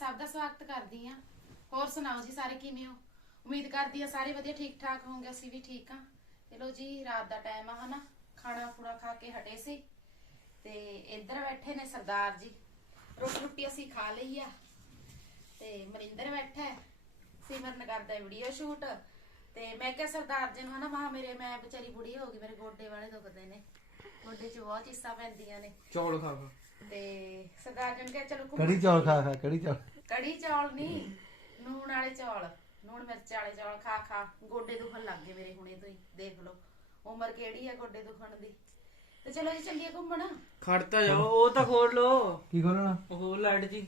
ਸਭ ਦਾ ਸਵਾਗਤ ਕਰਦੀ ਆ ਹੋਰ ਸੁਣਾਓ ਜੀ ਸਾਰੇ ਕਿਵੇਂ ਹੋ? ਉਮੀਦ ਕਰਦੀ ਆ ਸਾਰੇ ਵਧੀਆ, ਠੀਕ ਠਾਕ ਹੋਵੋਗੇ ਅਸੀਂ ਵੀ ਠੀਕ ਆ ਚਲੋ ਜੀ, ਰਾਤ ਦਾ ਟਾਈਮ ਆ ਹਨਾ। ਖਾਣਾ ਖੁਣਾ ਖਾ ਕੇ ਹਟੇ ਸੀ। ਤੇ ਇੱਧਰ ਬੈਠੇ ਨੇ ਸਰਦਾਰ ਜੀ। ਰੋਟੀ ਰੋਟੀ ਅਸੀਂ ਖਾ ਲਈ ਆ। ਤੇ ਮਰਿੰਦਰ ਬੈਠਾ ਸਿਮਰਨ ਕਰਦਾ ਵੀਡੀਓ ਸ਼ੂਟ ਤੇ ਮੈਂ ਕਿਹਾ ਸਰਦਾਰ ਜੀ ਨੂੰ ਹਨਾ ਮਾ ਮੇਰੇ, ਮੈਂ ਵਿਚਾਰੀ ਬੁੜੀ ਹੋ ਗਈ, ਮੇਰੇ ਗੋਡੇ ਵਾਲੇ ਦੁਖਦੇ ਨੇ। ਗੋਡੇ 'ਚ ਬਹੁਤ ਚੀਸਾਂ ਪੈਂਦੀਆਂ ਨੇ। ਚੌਲ ਖਾ ਖਾ। ਤੇ ਸਰਦਾਰ ਜੀ ਨੇ ਕਿਹਾ ਚਲੋ ਕੜੀ ਚੌਲ ਖਾ ਖਾ ਕੜੀ ਚੌਲ। ਕੜੀ ਚੌਲ ਨਹੀਂ ਨੂਣ ਵਾਲੇ ਚੌਲ ਨੂਣ ਮਿਰਚ ਵਾਲੇ ਚੌਲ ਖਾ ਖਾ ਗੋਡੇ ਦੁਖਣ ਲੱਗ ਗਏ ਮੇਰੇ ਹੁਣੇ ਤੋਂ ਹੀ ਦੇਖ ਲਓ। ਉਮਰ ਕਿਹੜੀ ਆ ਗੋਡੇ ਦੁਖਣ ਦੀ। ਤੇ ਚਲੋ ਜੀ ਚੱਲੀਏ ਘੁੰਮਣ। ਖੜਤਾ ਜਾਓ ਉਹ ਤਾਂ ਖੋਲ ਲੋ ਕੀ ਖੋਲਣਾ ਉਹ ਲਾਈਟ ਜੀ।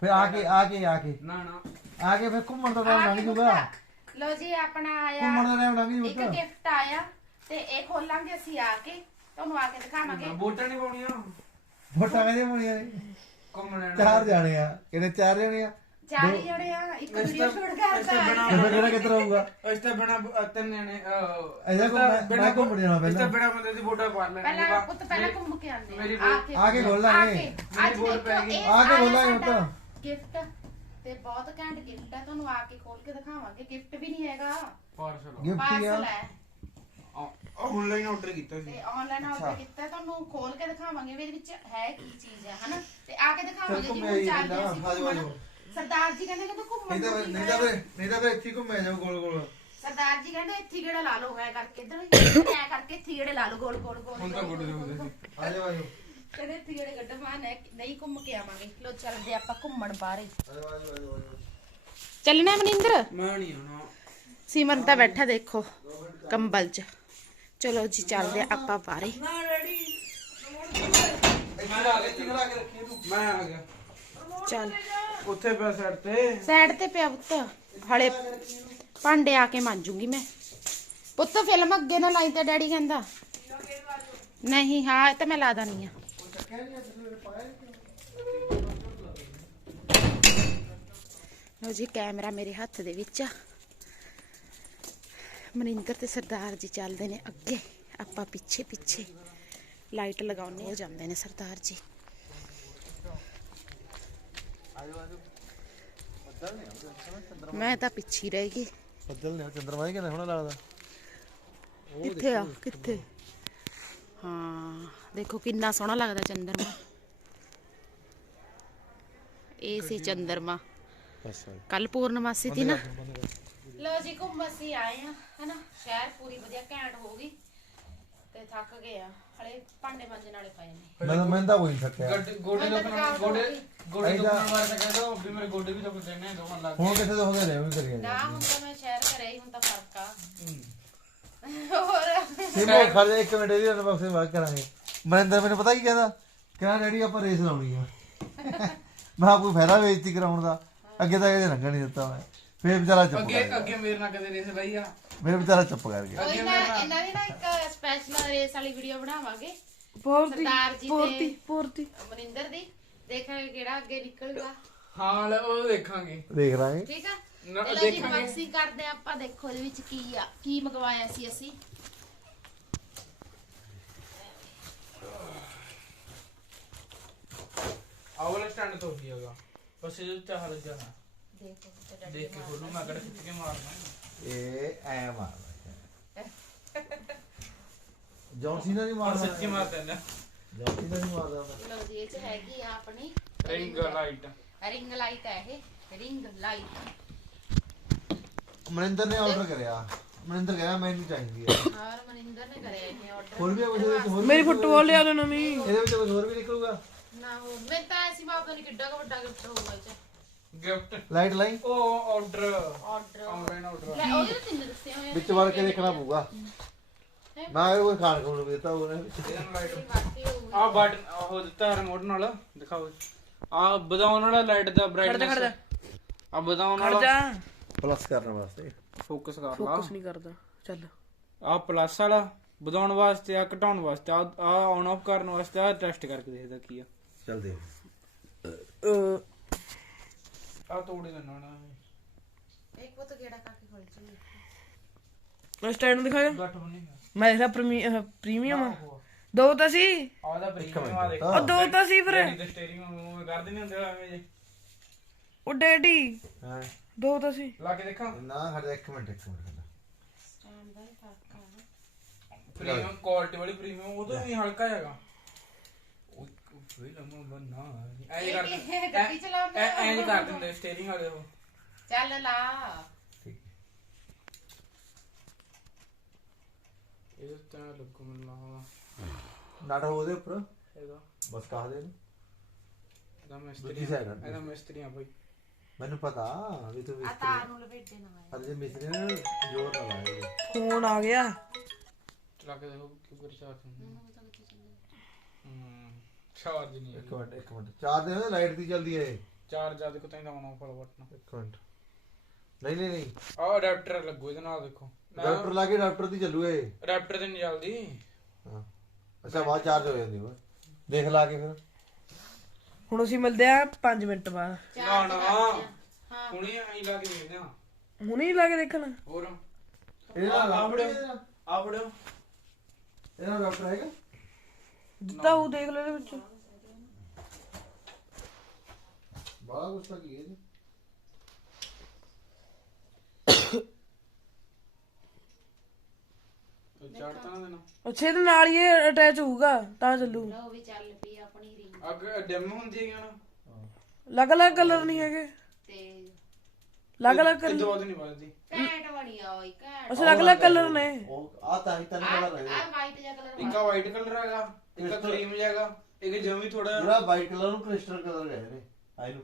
ਫਿਰ ਆ ਕੇ ਆ ਕੇ ਆ ਕੇ। ਨਾ ਨਾ। ਆ ਕੇ ਫਿਰ ਘੁੰਮਣ ਦਾ ਟਾਈਮ ਲੰਘ ਜੂਗਾ। ਲਓ ਜੀ ਆਪਣਾ ਆਇਆ ਘੁੰਮਣ ਦਾ ਟਾਈਮ ਲੰਘ ਇੱਕ ਜੂਗਾ ਗਿਫਟ ਆਇਆ ਤੇ ਇਹ ਖੋਲਾਂਗੇ ਅਸੀਂ ਆ ਕੇ। ਤੁਹਾਨੂੰ ਆ ਕੇ ਦਿਖਾਵਾਂਗੇ। ਵੋਟਾਂ ਨਹੀਂ ਪਾਉਣੀਆਂ। ਵੋਟਾਂ ਕਹਿੰਦੇ ਹੋਣੀਆਂ ਨੇ ਘੁੰਮ ਲੈਣਾ ਚਾਰ ਜਾਣੇ ਆ। ਕਿਹਨੇ ਚਾਰ ਜਾਣੇ ਆ? ਚਾਰ ਹੀ ਜਣੇ ਆ ਇੱਕ ਵੀਡੀਓ ਸ਼ੂਟ ਇਸ ਤੋਂ ਕਰਦਾ ਬਿਨਾ ਫਿਰ ਕਿਹੜਾ ਕਿੱਧਰ ਆਊਗਾ? ਇਸ ਤੋਂ ਬਿਨਾ ਤਿੰਨ ਜਣੇ ਇਹਦਾ ਕੋਈ ਮੈਂ- ਮੈਂ ਘੁੰਮਣ ਜਾਣਾ ਇਸ ਤੋਂ ਪਹਿਲਾਂ। ਬਿਨਾ ਬੰਦੇ ਦੀ ਵੋਟਾਂ ਪਾ ਲੈਣੀ ਪਹਿਲਾਂ ਪੁੱਤ ਪਹਿਲਾਂ ਘੁੰਮ ਕੇ ਆਂਦੇ ਮੇਰੀ ਆ ਵੋਟ- ਕੇ ਆ ਕੇ ਖੋਲਾਂਗੇ। ਅੱਜ ਮੇਰੀ ਦੇਖੋ ਪੈ ਗਈ। ਇਹ ਆ ਕੇ ਖੋਲਾਂਗੇ ਸਾਡਾ ਪੁੱਤ। ਗਿਫਟ ਤੇ ਬਹੁਤ ਘੈਂਟ ਗਿਫਟ ਹੈ ਤੁਹਾਨੂੰ ਆ ਕੇ ਖੋਲ ਕੇ ਦਿਖਾਵਾਂਗੇ। ਗਿਫਟ ਵੀ ਨਹੀਂ ਹੈਗਾ। ਪਾਰਸਲ ਗਿਫਟ ਹੀ ਆ। ਪਾਰਸਲ ਹੈ। ਆਨਲਾਈਨ ਆਰਡਰ ਕੀਤਾ ਸੀ। ਤੇ ਆਨਲਾਈਨ ਆਰਡਰ ਕੀਤਾ ਹੈ, ਤੁਹਾਨੂੰ ਖੋਲ ਕੇ ਦਿਖਾਵਾਂਗੇ ਵੀ ਇਹਦੇ ਵਿੱਚ ਹੈ ਕੀ ਚੀਜ਼ ਹੈ ਹਨਾ? ਤੇ ਆ ਕੇ ਦਿਖਾਵਾਂਗੇ ਜੀ ਘੁੰਮੇ ਹੁਣ ਆਈਏ ਚੱਲਦੇ ਪਹਿਲਾਂ, ਅਸੀਂ ਆਜੋ, ਘੁੰਮਣ। ਆਜੋ। ਸਰਦਾਰ ਜੀ ਕਹਿੰਦੇ ਕਿ ਤੂੰ ਘੁੰਮਣ ਨਹੀਂ ਤਾਂ ਨੂੰ ਨਹੀਂ ਤਾਂ? ਫਿਰ ਨਹੀਂ ਤਾਂ ਫਿਰ ਇੱਥੇ ਘੁੰਮਿਆ ਜਾਓ ਗੋਲ ਗੋਲ। ਸਰਦਾਰ ਜੀ ਕਹਿੰਦੇ ਇੱਥੇ ਗੇੜਾ ਲਾ ਲਓ ਐ ਕਰਕੇ ਇਧਰ ਐ ਕਰਕੇ ਇੱਥੇ ਗੇੜੇ ਲਾ ਲਓ ਗੋਲ ਗੋਲ ਗੋਲ ਹੁਣ ਤਾਂ ਗੋਲ, ਗੋਡੇ ਗੋਲ। ਸੀ ਆ ਜਾਓ ਆ ਜਾਓ ਕਹਿੰਦੇ ਇੱਥੇ ਗੇੜੇ ਕੱਢ ਮਾਂ ਨਹੀਂ ਘੁੰਮ ਕੇ ਆਵਾਂਗੇ। ਲੋ ਚੱਲਦੇ ਆਪਾਂ ਘੁੰਮਣ ਬਾਹਰੇ ਆ ਜਾਓ ਆ ਜਾਓ, ਆ ਜਾਓ, ਆ ਜਾਓ ਚੱਲਣਾ ਮਨਿੰਦਰ? ਮੈਂ ਨਹੀਂ ਆਉਣਾ। ਸਿਮਰਨ ਤਾਂ ਬੈਠਾ ਦੇਖੋ ਕੰਬਲ 'ਚ। ਚਲੋ ਜੀ ਚੱਲਦੇ ਆਪਾਂ ਬਾਹਰੇ ਇੱਥੇ ਆ ਕੇ ਇੱਥੇ ਖੜਾ ਕੇ ਰੱਖੀ ਤੂੰ। ਮੈਂ ਆ ਗਿਆ। ਚੱਲ। ਉੱਥੇ ਪਿਆ ਸਾਈਡ ਤੇ। ਸਾਈਡ ਤੇ ਪਿਆ ਪੁੱਤ। ਹਲੇ ਭਾਂਡੇ ਆ ਕੇ ਮਾਂਜੂਗੀ ਮੈਂ। ਪੁੱਤ ਫਿਲਮ ਅੱਗੇ ਨਾ ਲਾਈ ਤੇ ਡੈਡੀ ਕਹਿੰਦਾ। ਨਹੀਂ ਹਾਂ ਇਹ ਤਾਂ ਮੈਂ ਲਾ ਦਣੀ ਆ। ਲਓ ਜੀ ਕੈਮਰਾ ਮੇਰੇ ਹੱਥ ਦੇ ਵਿੱਚ ਆ। ਮਨਿੰਦਰ ਤੇ ਸਰਦਾਰ ਜੀ ਚੱਲਦੇ ਨੇ ਅੱਗੇ। ਆਪਾਂ ਪਿੱਛੇ ਪਿੱਛੇ ਲਾਈਟ ਲਗਾਉਣੇ ਹੋ ਜਾਂਦੇ ਨੇ ਸਰਦਾਰ ਜੀ। ਮੈਂ ਤਾਂ ਪਿੱਛੇ ਰਹਿ ਗਈ। ਬੱਦਲ ਨੇ ਚੰਦਰਮਾ ਹੀ ਕਿੰਨਾ ਸੋਹਣਾ ਲੱਗਦਾ। ਕਿੱਥੇ ਆ? ਕਿੱਥੇ ਹਾਂ ਦੇਖੋ ਕਿੰਨਾ ਸੋਹਣਾ ਲੱਗਦਾ ਚੰਦਰਮਾ। ਇਹ ਸੀ ਚੰਦਰਮਾ। ਕੱਲ ਪੂਰਨਮਾਸੀ ਸੀ ਨਾ? ਲੋ ਜੀ ਘੁੰਮ ਅਸੀਂ ਆਏ ਆ ਹਨਾ? ਸ਼ਹਿਰ ਪੂਰੀ ਵਧੀਆ ਘੈਂਟ ਹੋ ਗਈ ਤੇ ਥੱਕ ਗਏ ਆ। ਹਲੇ ਭਾਂਡੇ ਮਾਂਜਣ ਵਾਲੇ ਪਏ ਨੇ। ਮੈਂ ਤਾਂ ਮੈਂ ਤਾਂ ਕੋਈ ਨਹੀਂ ਥੱਕਿਆ। ਗੱਡ- ਗੋਡੇ ਮੈਂ ਤਾਂ ਦੁਖਣ ਥਕਾਵਟ ਹੋ ਗੋਡੇ। ਗੋਡੇ ਇਹਦਾ- ਦੁਖਣ ਵਾਰ ਤਾਂ ਕਹਿੰਦਾ ਵੀ ਮੇਰੇ ਗੋਡੇ ਵੀ ਦੁਖਦੇ ਨੇ ਦੁਖਣ ਲੱਗ ਹੁਣ ਗਏ। ਕਿੱਥੇ ਤੋਂ ਹੋ ਗਿਆ ਲੈ ਵੀ ਕਰੀ ਨਾ ਹੁਣ ਤਾਂ ਮੈਂ ਸ਼ਹਿਰ ਘਰੇ ਹੀ ਹੁਣ ਤਾਂ ਫ਼ਰਕ ਆ। ਹੋਰ? ਸਿਮੋ ਖੜ ਇੱਕ ਮਿੰਟ ਇਹਦੀ ਅਨਬਾਕਸਿੰਗ ਬਾਅਦ ਕਰਾਂਗੇ। ਮਨਿੰਦਰ ਮੈਨੂੰ ਪਤਾ ਕੀ ਕਹਿੰਦਾ? ਕਹਿੰਦਾ ਡੈਡੀ ਆਪਾਂ ਰੇਸ ਲਾਉਣੀ ਆ। ਮੈਂ ਕੋਈ ਫਾਇਦਾ ਵੇਚਤੀ ਕਰਾਉਣ ਦਾ? ਅੱਗੇ ਤਾਂ ਇਹਦੇ ਲੰਘਣ ਨਹੀਂ ਦਿੱਤਾ ਮੈਂ। ਫੇਰ ਵਿਚਾਰਾ ਚੁੱਪ ਅੱਗੇ ਕਰ ਗਿਆ। ਅੱਗੇ ਮੇਰੇ ਨਾਲ ਕਦੇ ਰੇਸ ਲਈ ਆ? ਮੇਰੇ ਵਿਚਾਰਾ ਚੁੱਪ ਕਰ ਗਿਆ। ਕੋਈ ਨਾ ਇਹਨਾਂ ਦੀ ਨਾ ਇੱਕ ਸਪੈਸ਼ਲ ਰੇਸ ਵਾਲੀ ਵੀਡੀਓ ਬਣਾਵਾਂਗੇ। ਸਰਦਾਰ ਜੀ ਪੂਰਤੀ ਮਨਿੰਦਰ ਦੀ। ਦੇਖਾਂਗੇ ਕਿਹੜਾ ਅੱਗੇ ਨਿਕਲੂਗਾ। ਹਾਂ ਲੈ ਉਹ ਦੇਖਾਂਗੇ। ਦੇਖ ਲਾਂਗੇ। ਠੀਕ ਆ? ਨਾ, ਚਲੋ ਜੀ ਦੇਖਾਂਗੇ। ਕਰਦੇ ਆ ਆਪਾਂ ਦੇਖੋ ਇਹਦੇ ਵਿੱਚ ਕੀ ਆ ਕੀ ਮੰਗਵਾਇਆ ਸੀ ਅਸੀਂ। ਆਹ ਵਾਲਾ ਸਟੈਂਡ ਤੋਂ ਹੀ ਹੋਗਾ ਬਸ ਇਹ ਚਾਹ ਲੱਗਾ ਹੈ ਦੇਖੋ ਤੇ ਡੈਡੀ ਦੇਖ ਕੇ ਖੋਲੂ ਮੈਂ ਕਿਹੜਾ ਖਿੱਚ ਕੇ ਮਾਰਨਾ ਇਹ ਐ ਮਾਰਦਾ ਜੌਨਸੀਨਾ ਨਹੀਂ ਪਰ ਮਾਰਦਾ ਸੱਚੀ ਮਾਰਦਾ ਨਾ ਜੌਨਸੀਨਾ ਨਹੀਂ ਮਾਰਦਾ ਮੈਂ। ਲਓ ਜੀ ਇਹ ਚ ਹੈਗੀ ਆ ਆਪਣੀ ਰਿੰਗ ਲਾਈਟ ਰਿੰਗ ਲਾਈਟ ਹੈ ਇਹ ਰਿੰਗ ਲਾਈਟ ਮਨਿੰਦਰ ਨੇ ਆਰਡਰ ਕਰਿਆ। ਮਨਿੰਦਰ ਕਹਿੰਦਾ ਮੈਨੂੰ ਚਾਹੀਦੀ ਹੈ ਔਰ ਮਨਿੰਦਰ ਨੇ ਕਰਿਆ ਇਹ ਆਰਡਰ ਹੋਰ ਵੀ ਕੁਝ ਹੋਰ ਮੇਰੀ ਫੁੱਟਬਾਲ ਲਿਆ ਦੋ ਨਵੀਂ। ਇਹਦੇ ਵਿੱਚ ਕੁਝ ਹੋਰ ਵੀ ਨਿਕਲੂਗਾ? ਨਾ ਹੋ ਮੈਂ ਤਾਂ ਐਸੀ ਬਾਤ ਨਹੀਂ ਕਿੱਡਾ ਕੁ ਵੱਡਾ ਗਿਫਟ ਹੋਊਗਾ ਇਹ ਚ। ਗਿਫਟ। ਲਾਈਟ ਲਾਈ? ਉਹ ਆਰਡਰ ਆਰਡਰ ਆਨਲਾਈਨ ਆਰਡਰ ਲੈ ਉਹਦੇ ਤਿੰਨ ਦੱਸੇ ਹੋਏ ਵਿੱਚ ਵੜ ਕੇ ਦੇਖਣਾ ਪਊਗਾ। ਨਾ ਕੋਈ ਖਾਣ ਖੂਣ ਨੂੰ ਦਿੱਤਾ ਉਹਨੇ। ਆ ਬਟਨ ਉਹ ਦਿੱਤਾ ਰਿਮੋਟ ਨਾਲ। ਦਿਖਾਓ। ਆ ਬਦਾਉਣ ਵਾਲਾ ਲਾਈਟ ਦਾ ਬ੍ਰਾਈਟਨੈਸ ਆ ਬਦਾਉਣ ਖੜ ਵਾਲਾ। ਜਾ। ਪਲੱਸ ਕਰਨ ਵਾਸਤੇ। ਫੋਕਸ ਕਰ ਲਾ। ਫੋਕਸ ਨਹੀਂ ਕਰਦਾ। ਚੱਲ। ਆ ਪਲੱਸ ਵਾਲਾ ਵਧਾਉਣ ਵਾਸਤੇ ਆ ਘਟਾਉਣ ਵਾਸਤੇ ਆ ਆ ਆਨ ਆਫ ਕਰਨ ਵਾਸਤੇ ਆ ਟੈਸਟ ਕਰਕੇ ਦੇਖਦਾ ਕੀ ਆ। ਚੱਲ ਦੇ ਆ ਤੋੜੇ ਦੇਣਾ ਨਾ। ਇੱਕ ਪੁੱਤ ਕਿਹੜਾ ਕਾਕੇ ਖੋਲ ਚੀ ਮੈਂ ਸਟੈਂਡ ਦਿਖਾਇਆ ਗੱਠ ਬਣੀ ਮੈਂ ਦੇਖਿਆ ਪ੍ਰੀਮੀਅਮ ਦੋ ਤਾਂ ਸੀ। ਆ ਦਾ ਪ੍ਰੀਮੀਅਮ ਆ ਦੇਖ। ਉਹ ਦੋ ਤਾਂ ਸੀ ਫਿਰ। ਤੇ ਸਟੀਅਰਿੰਗ ਨੂੰ ਕਰ ਦਿੰਦੇ ਹੁੰਦੇ ਆ ਐਵੇਂ ਜੇ ਉਹ ਡੈਡੀ। ਹਾਂ। ਦੋ ਤਾਂ ਸੀ। ਲਾ ਕੇ ਦੇਖਾਂ। ਨਾ ਖੜਾ ਇੱਕ ਮਿੰਟ ਇੱਕ ਮਿੰਟ ਖੜਾ ਸਟੈਂਡ ਦਾ ਹੀ ਫ਼ਰਕ ਆ ਪ੍ਰੀਮੀਅਮ ਕੁਆਲਿਟੀ ਵਾਲੀ ਪ੍ਰੀਮੀਅਮ ਉਹ ਤਾਂ ਵੀ ਹਲਕਾ ਹੈਗਾ। ਫਿਲਮ ਬਣਾ ਐਂ ਕਰ? ਗੱਡੀ ਚਲਾਉਂਦਾ ਐਂ ਐਂ ਕਰ ਦਿੰਦੇ ਸਟੀਅਰਿੰਗ ਵਾਲੇ ਉਹ। ਚੱਲ ਲਾ। ਇਹ ਤਾਂ ਲੱਗੂ ਮੈਨੂੰ ਲੱਗਦਾ ਨਾਟਕ ਉਹਦੇ ਉੱਪਰ? ਇਹਦਾ। ਬਸ ਕਹ ਦੇ। ਇਹਦਾ ਦੂਜੀ ਮਿਸਤਰੀ side ਆ। ਇਹਦਾ ਮਿਸਤਰੀ ਆ ਬਾਈ। ਮੈਨੂੰ ਪਤਾ ਵੀ ਤੂੰ ਆ ਮਿਸਤਰੀ ਤਾਰ ਨੂੰ ਲਪੇਟੇ ਨਾ ਪਰ ਜੇ ਮਿਸਤਰੀ ਨੇ ਜੋਰ ਨਾ ਲਾਏ ਫੋਨ ਆ ਗਿਆ। ਚਲਾ ਕੇ ਦੇਖੋ ਕਿ ਕਰ ਚਾਰਜ ਹੁੰਦਾ ਚਾਰਜ ਨਹੀਂ ਇੱਕ ਮਿੰਟ ਇੱਕ ਮਿੰਟ। ਚਾਰ ਦਿਨ ਲਾਈਟ ਦੀ ਜਲਦੀ ਹੈ ਇਹ। ਚਾਰਜ ਜਦ ਕੋ ਤਾਂ ਆਨ ਆਫ ਵਾਲਾ ਬਟਨ। ਇੱਕ ਮਿੰਟ। ਨਹੀਂ ਨਹੀਂ ਨਹੀਂ। ਆ ਅਡਾਪਟਰ ਲੱਗੂ ਇਹਦੇ ਨਾਲ ਦੇਖੋ। ਡਾਕਟਰ ਲਾ ਕੇ ਡਾਕਟਰ ਦੀ ਚੱਲੂ ਇਹ। ਅਡਾਪਟਰ ਤੇ ਨਹੀਂ ਚੱਲਦੀ। ਹਾਂ। ਅੱਛਾ ਬਾਅਦ ਚਾਰਜ ਹੋ ਜਾਂਦੀ ਉਹ ਦੇਖ ਲਾ ਕੇ ਫਿਰ। ਹੁਣ ਅਸੀਂ ਮਿਲਦੇ ਆ 5 ਮਿੰਟ ਬਾਅਦ। ਨਾ ਨਾ। ਹਾਂ। ਹੁਣੀ ਐਂ ਲਾ ਕੇ ਦੇਖਦੇ ਆ ਹੁਣੇ ਹੀ ਲਾ ਕੇ ਦੇਖਣਾ। ਹੋਰ? ਇਹਦਾ ਆ ਡਾਕਟਰ ਫੜਿਓ। ਆ ਫੜਿਓ। ਇਹਦਾ ਡਾਕਟਰ ਹੈਗਾ? ਦਿੱਤਾ ਉਹ ਦੇਖ ਲੈ ਇਹਦੇ ਵਿੱਚ। ਬੜਾ ਗੁੱਸਾ ਕੀ ਹੈ ਜੀ ਨਾ ਦੇਣਾ। ਅੱਛਾ ਇਹਦੇ ਨਾਲ ਹੀ ਇਹ ਅਟੈਚ ਹੋਊਗਾ ਤਾਂ ਚੱਲੂ। ਲੋ ਵੀ ਚੱਲ ਪਈ ਆਪਣੀ ਰਿੰਗ ਅੱਗ ਡੈਮ ਹੁੰਦੀ ਹੈ ਨਾ। ਅਲੱਗ ਅਲੱਗ ਕਲਰ ਨਹੀਂ ਹੈਗੇ। ਤੇ ਅਲੱਗ ਅਲੱਗ ਇਹ ਕਲਰ ਦੋ ਨਹੀਂ ਵੱਜਦੀ। ਘੈਂਟ ਬਣੀ ਆ ਓਏ ਘੈਂਟ। ਅੱਛਾ ਅਲੱਗ ਅਲੱਗ ਕਲਰ ਨੇ। ਉਹ ਆ ਤਾਂ ਹੀ ਤਾਂ ਆ ਕਲਰ ਹੈ ਵਾਈਟ ਜਿਹਾ ਕਲਰ ਇੱਕ ਆ ਵਾਈਟ ਕਲਰ ਹੈਗਾ ਇੱਕ ਕਰੀਮ ਹੈਗਾ ਇੱਕ ਜਮੀ ਥੋੜਾ ਜਿਹੜਾ ਵਾਈਟ ਕਲਰ ਨੂੰ ਕ੍ਰਿਸਟਲ ਕਲਰ ਕਹਿੰਦੇ ਨੇ ਆਈ ਨੂੰ।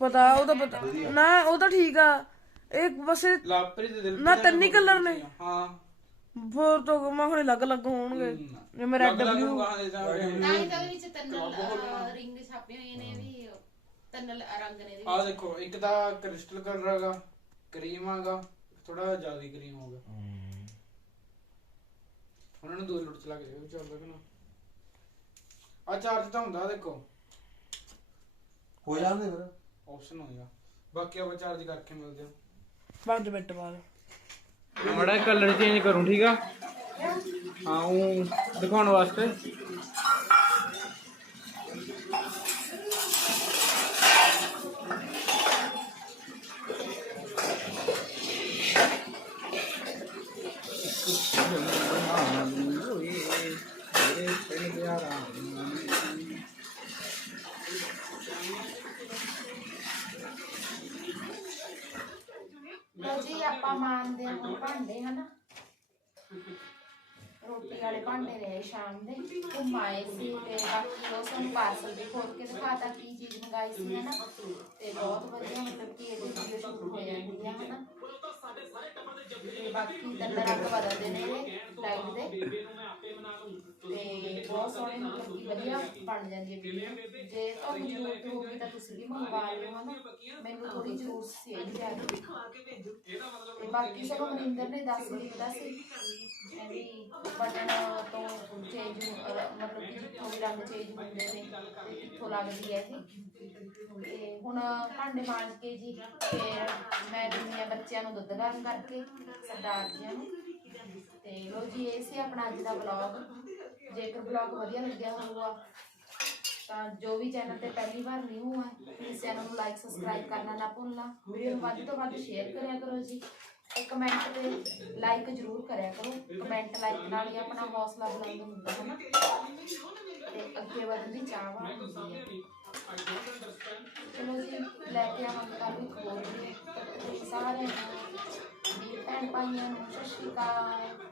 ਪਤਾ ਉਹ ਤਾਂ ਪਤਾ। ਨਾ ਉਹ ਤਾਂ ਠੀਕ ਆ। ਇਹ ਬਸ ਇਹ ਲਾਪਰੀ ਦੇ ਦਿਲ ਨਾ ਤਿੰਨ ਹੀ ਕਲਰ ਨੇ। ਹਾਂ। ਹੋਰ ਤਾਂ ਮੈਂ ਹੁਣ ਅਲੱਗ ਅਲੱਗ ਹੋਣਗੇ। ਜਿਵੇਂ ਰੈੱਡ ਬਲੂ ਕਹਾਂ ਦੇ ਤਾਂ ਤਾਂ ਹੀ ਤਾਂ ਉਹਦੇ ਵਿੱਚ ਤਿੰਨ ਰਿੰਗ ਛਾਪੀਆਂ ਹੋਈਆਂ ਨੇ ਵੀ ਤਿੰਨ ਲ- ਰੰਗ ਨੇ ਇਹਦੇ ਆ ਦੇਖੋ ਇੱਕ ਤਾਂ ਕ੍ਰਿਸਟਲ ਕਲਰ ਹੈਗਾ ਕਰੀਮ ਹੈਗਾ ਥੋੜਾ ਜ਼ਿਆਦਾ ਕਰੀਮ ਹੋਗਾ ਉਹਨਾਂ ਨੂੰ ਦੋ ਲੁੱਟ ਚਲਾ ਕੇ ਦੇਖੋ ਚੱਲਦਾ ਕਿ ਨਾ। ਆ ਚਾਰਜ ਤਾਂ ਹੁੰਦਾ ਦੇਖੋ। ਹੋ ਜਾਂਦੇ ਫਿਰ? ਆਪਸ਼ਨ ਹੋਏਗਾ ਬਾਕੀ ਆਪਾਂ ਚਾਰਜ ਕਰਕੇ ਮਿਲਦੇ 5 ਮਿੰਟ ਬਾਅਦ। ਮੜਾ ਕਲਰ ਚੇਂਜ ਕਰੂੰ ਠੀਕ ਆ? ਹਾਂ ਉਹ ਦਿਖਾਉਣ ਵਾਸਤੇ। ਜੀ ਆਪਾਂ ਮਾਨਦੇ ਹਾਂ ਹੁਣ ਭਾਂਡੇ, ਹਨਾ? ਰੋਟੀ ਵਾਲੇ ਭਾਂਡੇ ਰਹੇ ਸ਼ਾਮ ਦੇ। ਘੁੰਮ ਸੀ ਤੇ ਬਾਕੀ ਉਹ ਸਾਨੂੰ ਪਾਰਸਲ ਵੀ ਖੋਲ ਕੇ ਦਿਖਾਤਾ ਕੀ ਚੀਜ਼ ਮੰਗਾਈ ਸੀ, ਹਨਾ? ਤੇ ਬਹੁਤ ਵਧੀਆ, ਮਤਲਬ ਕਿ ਇਹਦੀ ਵੀਡੀਓ ਸ਼ੂਟ ਹੋ ਜਾਂਦੀ ਆ ਹਨਾ? ਤੇ ਬਾਕੀ ਤਿੰਨ ਰੰਗ ਬਦਲਦੇ ਨੇ ਲਾਈਟ ਦੇ। ਤੇ ਬਹੁਤ ਸੋਹਣੇ ਮਤਲਬ ਕਿ ਵਧੀਆ ਬਣ ਜਾਂਦੀ ਹੈ ਵੀਡੀਓ ਜੇ ਤੁਹਾਨੂੰ ਜ਼ਰੂਰਤ ਹੋਊਗੀ ਤਾਂ ਤੁਸੀਂ ਵੀ ਮੰਗਵਾ ਲਿਓ ਹਨਾ। ਮੈਨੂੰ ਥੋੜੀ ਜ਼ਰੂਰਤ ਸੀ ਇਹਦੀ ਜ਼ਿਆਦਾ ਤੇ ਬਾਕੀ ਸਭ ਮਨਿੰਦਰ ਨੇ ਦੱਸ ਦਿੱਤਾ ਸੀ ਵੀ ਬਟਨ ਤੋਂ ਚੇਂਜ ਮਤਲਬ ਕਿ ਜਿੱਥੋਂ ਵੀ ਰੰਗ ਚੇਂਜ ਹੁੰਦੇ ਨੇ ਤੇ ਕਿੱਥੋਂ ਲੱਗਦੀ ਹੈ ਇਹ ਤੇ ਹੁਣ ਭਾਂਡੇ ਮਾਂਜ ਕੇ ਜੀ ਫਿਰ ਮੈਂ ਦਿੰਦੀ ਹਾਂ ਬੱਚਿਆਂ ਨੂੰ ਦੁੱਧ ਗਰਮ ਕਰਕੇ ਸਰਦਾਰ ਜੀਆਂ ਨੂੰ। ਤੇ ਲੋ ਜੀ, ਇਹ ਸੀ ਆਪਣਾ ਅੱਜ ਦਾ ਵਲੌਗ ਜੇਕਰ ਵਲੌਗ ਵਧੀਆ ਲੱਗਿਆ ਹੋਊਗਾ, ਤਾਂ ਜੋ ਵੀ ਚੈਨਲ ਤੇ ਪਹਿਲੀ ਵਾਰ ਨਿਊ ਹੈ ਪਲੀਜ਼ ਚੈਨਲ ਨੂੰ ਲਾਈਕ ਸਬਸਕ੍ਰਾਈਬ ਕਰਨਾ ਨਾ ਭੁੱਲਣਾ। ਵੀਡੀਓ ਨੂੰ ਵੱਧ ਤੋਂ ਵੱਧ ਸ਼ੇਅਰ ਕਰਿਆ ਕਰੋ ਜੀ। ਤੇ ਕਮੈਂਟ ਤੇ ਲਾਈਕ ਜ਼ਰੂਰ ਕਰਿਆ ਕਰੋ। ਕਮੈਂਟ ਲਾਈਕ ਨਾਲ ਹੀ ਆਪਣਾ ਹੌਸਲਾ ਬੁਲੰਦ ਹੁੰਦਾ ਹੈ ਤੇ ਅੱਗੇ ਵਧਣ ਦੀ ਚਾਹ ਹੁੰਦੀ ਹੈ। ਚਲੋ ਜੀ, ਲੈ ਕੇ ਆਵਾਂਗੇ ਕੱਲ ਨੂੰ ਇੱਕ ਹੋਰ ਵੀਡੀਓ ਸਾਰੇ ਵੀਰ ਭੈਣ ਭਾਈਆਂ ਨੂੰ ਸਤਿ ਸ਼੍ਰੀ ਅਕਾਲ।